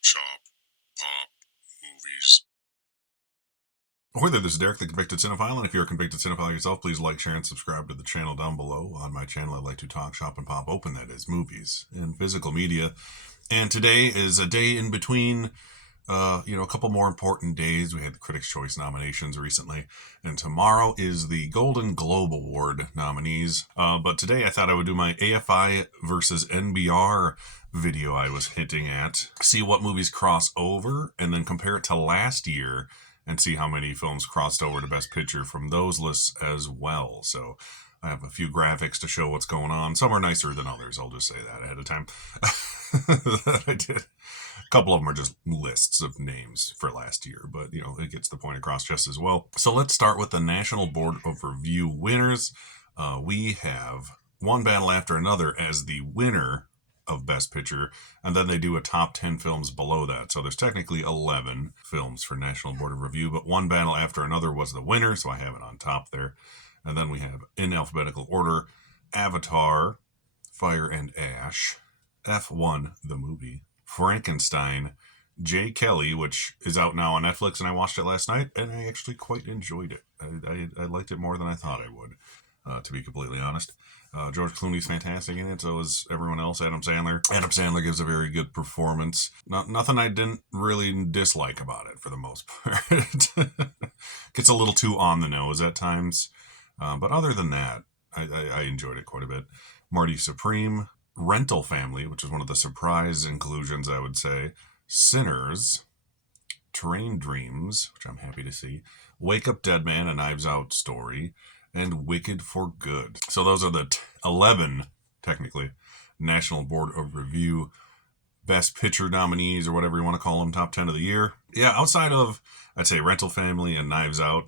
shop, pop, movies. Ahoy there, this is Derek, the Convicted Cinephile, and if you're a convicted cinephile yourself, please like, share, and subscribe to the channel down below. On my channel, I like to talk, shop, and pop open, that is, movies and physical media. And today is a day in between, a couple more important days. We had the Critics' Choice nominations recently, and tomorrow is the Golden Globe Award nominees. But today I thought I would do my AFI versus NBR video I was hinting at, see what movies cross over, and then compare it to last year and see how many films crossed over to Best Picture from those lists as well. So I have a few graphics to show what's going on. Some are nicer than others, I'll just say that ahead of time. That I did. A couple of them are just lists of names for last year, but it gets the point across just as well. So let's start with the National Board of Review winners. We have One Battle After Another as the winner of Best Picture, and then they do a top 10 films below that. So there's technically 11 films for National Board of Review, but One Battle After Another was the winner, so I have it on top there. And then we have, in alphabetical order, Avatar, Fire and Ash, F1, the movie, Frankenstein, J. Kelly, which is out now on Netflix, and I watched it last night, and I actually quite enjoyed it. I liked it more than I thought I would, to be completely honest. George Clooney's fantastic in it, so is everyone else. Adam Sandler. Adam Sandler gives a very good performance. Nothing I didn't really dislike about it, for the most part. Gets a little too on the nose at times, but other than that, I enjoyed it quite a bit. Marty Supreme, Rental Family, which is one of the surprise inclusions, I would say. Sinners, Train Dreams, which I'm happy to see. Wake Up Dead Man, A Knives Out Story, and Wicked for Good. So those are the 11, technically, National Board of Review Best Picture nominees, or whatever you want to call them, top 10 of the year. Yeah, outside of, I'd say, Rental Family and Knives Out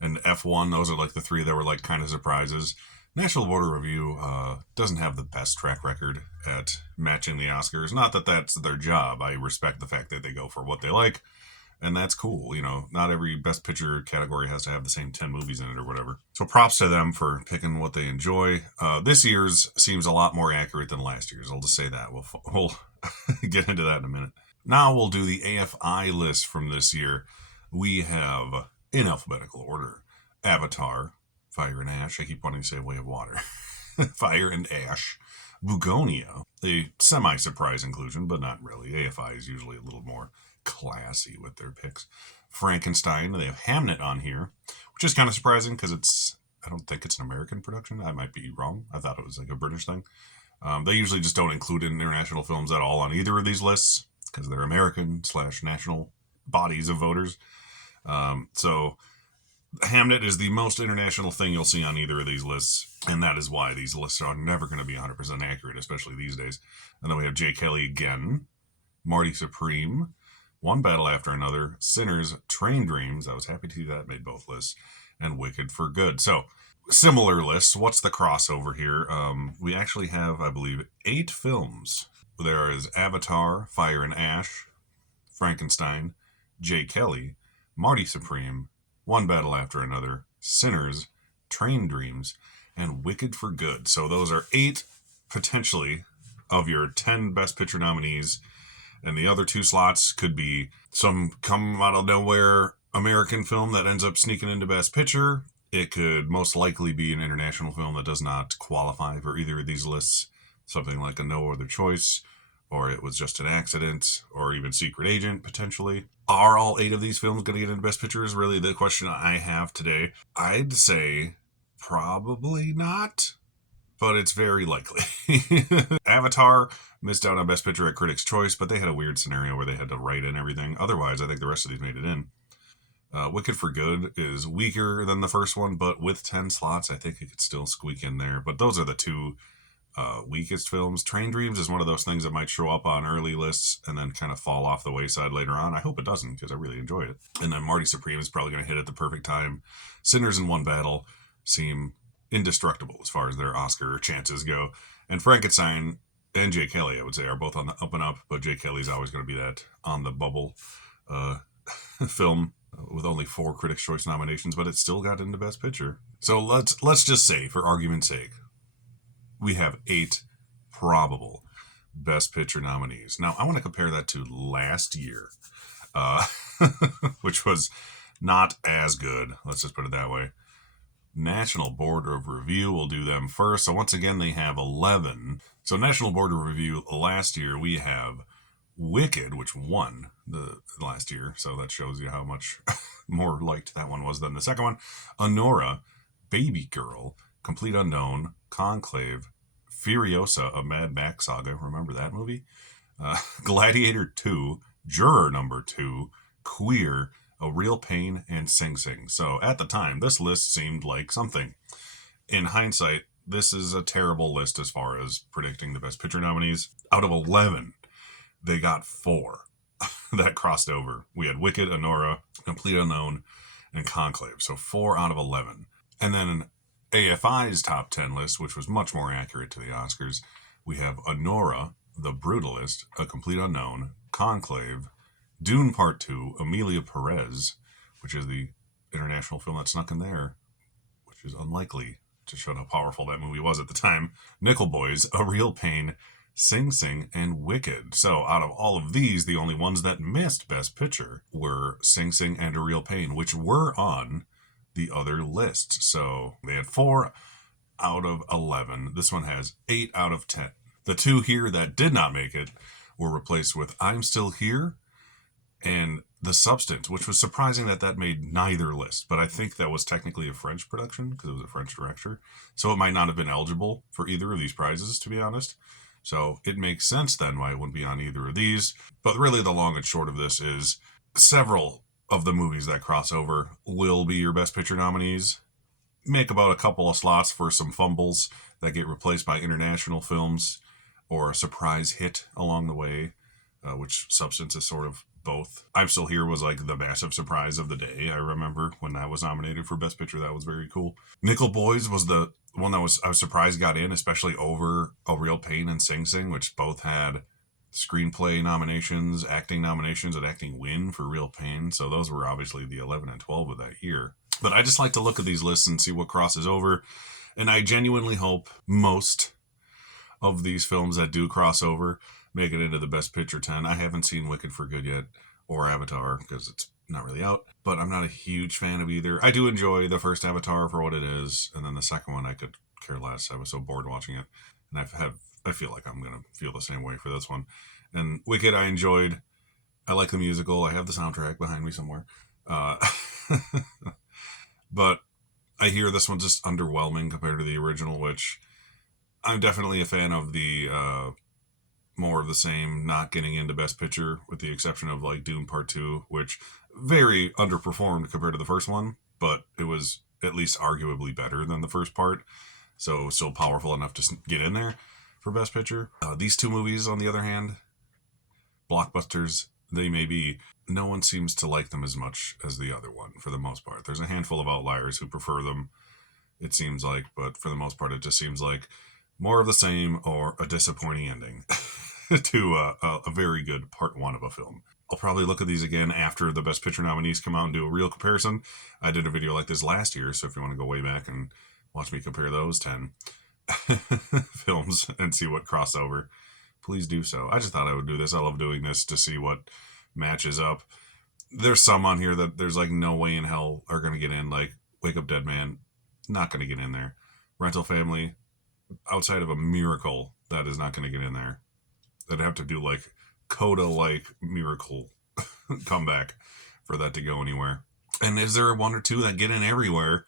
and F1, those are like the three that were like kind of surprises. National Board of Review doesn't have the best track record at matching the Oscars. Not that that's their job. I respect the fact that they go for what they like, and that's cool. Not every Best Picture category has to have the same 10 movies in it or whatever. So props to them for picking what they enjoy. This year's seems a lot more accurate than last year's. I'll just say that. We'll get into that in a minute. Now we'll do the AFI list from this year. We have, in alphabetical order, Avatar, Fire and Ash. I keep wanting to say Way of Water. Fire and Ash. Bugonia, a semi-surprise inclusion, but not really. AFI is usually a little more classy with their picks. Frankenstein, they have Hamnet on here, which is kind of surprising because I don't think it's an American production. I might be wrong. I thought it was like a British thing. They usually just don't include international films at all on either of these lists because they're American/national bodies of voters. So Hamnet is the most international thing you'll see on either of these lists, and that is why these lists are never going to be 100% accurate, especially these days. And then we have J. Kelly again, Marty Supreme, One Battle After Another, Sinners, Train Dreams, I was happy to see that made both lists, and Wicked for Good. So, similar lists. What's the crossover here? We actually have, I believe, 8 films. There is Avatar, Fire and Ash, Frankenstein, J. Kelly, Marty Supreme, One Battle After Another, Sinners, Train Dreams, and Wicked for Good. So those are 8 potentially of your 10 Best Picture nominees, and the other 2 slots could be some come out of nowhere American film that ends up sneaking into Best Picture. It could most likely be an international film that does not qualify for either of these lists, something like A No Other Choice, or It Was Just an Accident, or even Secret Agent, potentially. Are all 8 of these films going to get into Best Picture is really the question I have today. I'd say probably not, but it's very likely. Avatar missed out on Best Picture at Critics' Choice, but they had a weird scenario where they had to write in everything. Otherwise, I think the rest of these made it in. Wicked for Good is weaker than the first one, but with 10 slots, I think it could still squeak in there. But those are the 2 weakest films. Train Dreams is one of those things that might show up on early lists and then kind of fall off the wayside later on. I hope it doesn't, because I really enjoyed it. And then Marty Supreme is probably going to hit at the perfect time. Sinners and One Battle seem indestructible as far as their Oscar chances go. And Frankenstein and J. Kelly, I would say, are both on the up and up, but J. Kelly's always going to be that on the bubble film with only 4 Critics' Choice nominations, but it still got into Best Picture. So let's just say, for argument's sake, we have 8 probable Best Picture nominees. Now, I want to compare that to last year, uh, which was not as good. Let's just put it that way. National Board of Review will do them first. So once again, they have 11. So National Board of Review last year, we have Wicked, which won the last year. So that shows you how much more liked that one was than the second one. Honora, Baby Girl, Complete Unknown, Conclave, Furiosa, a Mad Max saga. Remember that movie? Gladiator 2, Juror Number 2, Queer, A Real Pain, and Sing Sing. So at the time, this list seemed like something. In hindsight, this is a terrible list as far as predicting the Best Picture nominees. Out of 11, they got 4 that crossed over. We had Wicked, Honora, Complete Unknown, and Conclave. So 4 out of 11. And then AFI's top 10 list, which was much more accurate to the Oscars, we have Honora, The Brutalist, A Complete Unknown, Conclave, Dune Part 2, Amelia Perez, which is the international film that snuck in there, which is unlikely to show how powerful that movie was at the time, Nickel Boys, A Real Pain, Sing Sing, and Wicked. So out of all of these, the only ones that missed Best Picture were Sing Sing and A Real Pain, which were on the other lists. So they had 4 out of 11. This one has 8 out of 10. The 2 here that did not make it were replaced with I'm Still Here and The Substance, which was surprising that made neither list. But I think that was technically a French production because it was a French director. So it might not have been eligible for either of these prizes, to be honest. So it makes sense then why it wouldn't be on either of these. But really the long and short of this is several of the movies that cross over will be your Best Picture nominees. Make about a couple of slots for some fumbles that get replaced by international films or a surprise hit along the way, which Substance is sort of both. I'm Still Here was like the massive surprise of the day. I remember when that was nominated for Best Picture, that was very cool. Nickel Boys was the one that I was surprised got in, especially over A Real Pain and Sing Sing, which both had screenplay nominations, acting nominations, and acting win for Real Pain. So those were obviously the 11 and 12 of that year. But I just like to look at these lists and see what crosses over. And I genuinely hope most of these films that do cross over make it into the Best Picture 10. I haven't seen Wicked for Good yet, or Avatar, because it's not really out. But I'm not a huge fan of either. I do enjoy the first Avatar for what it is, and then the second one I could care less. I was so bored watching it. And I feel like I'm going to feel the same way for this one. And Wicked I enjoyed. I like the musical. I have the soundtrack behind me somewhere. But I hear this one's just underwhelming compared to the original, which I'm definitely a fan of the more of the same, not getting into Best Picture, with the exception of like Dune Part 2, which very underperformed compared to the first one, but it was at least arguably better than the first part. So still powerful enough to get in there for Best Picture. These 2 movies, on the other hand, blockbusters they may be, no one seems to like them as much as the other one for the most part. There's a handful of outliers who prefer them, it seems like, but for the most part, it just seems like more of the same or a disappointing ending to a very good part 1 of a film. I'll probably look at these again after the Best Picture nominees come out and do a real comparison. I did a video like this last year, so if you want to go way back and watch me compare those 10 films and see what crossover, please do so. I just thought I would do this. I love doing this to see what matches up. There's some on here that there's like no way in hell are going to get in, like Wake Up Dead Man, not going to get in there. Rental Family, outside of a miracle, that is not going to get in there. They'd have to do like Coda-like miracle comeback for that to go anywhere. And is there 1 or 2 that get in everywhere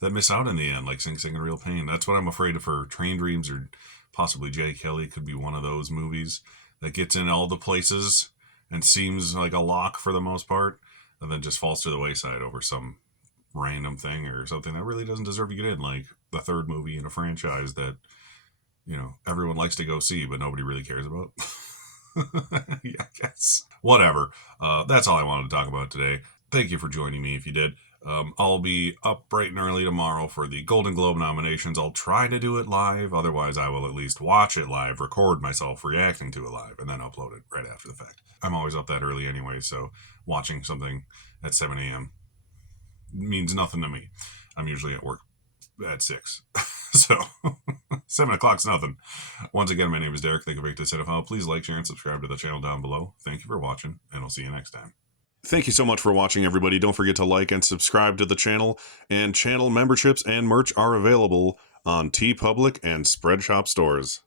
that miss out in the end, like Sing Sing and Real Pain? That's what I'm afraid of for Train Dreams, or possibly Jay Kelly could be one of those movies that gets in all the places and seems like a lock for the most part, and then just falls to the wayside over some random thing or something that really doesn't deserve to get in, like the 3rd movie in a franchise that, you know, everyone likes to go see, but nobody really cares about. Yeah, I guess. Whatever. That's all I wanted to talk about today. Thank you for joining me if you did. I'll be up bright and early tomorrow for the Golden Globe nominations. I'll try to do it live. Otherwise, I will at least watch it live, record myself reacting to it live, and then upload it right after the fact. I'm always up that early anyway, so watching something at 7 a.m. means nothing to me. I'm usually at work at 6. So 7 o'clock's nothing. Once again, my name is Derek, the Convicted Cinephile. Please like, share, and subscribe to the channel down below. Thank you for watching, and I'll see you next time. Thank you so much for watching, everybody. Don't forget to like and subscribe to the channel, and channel memberships and merch are available on TeePublic and Spreadshop stores.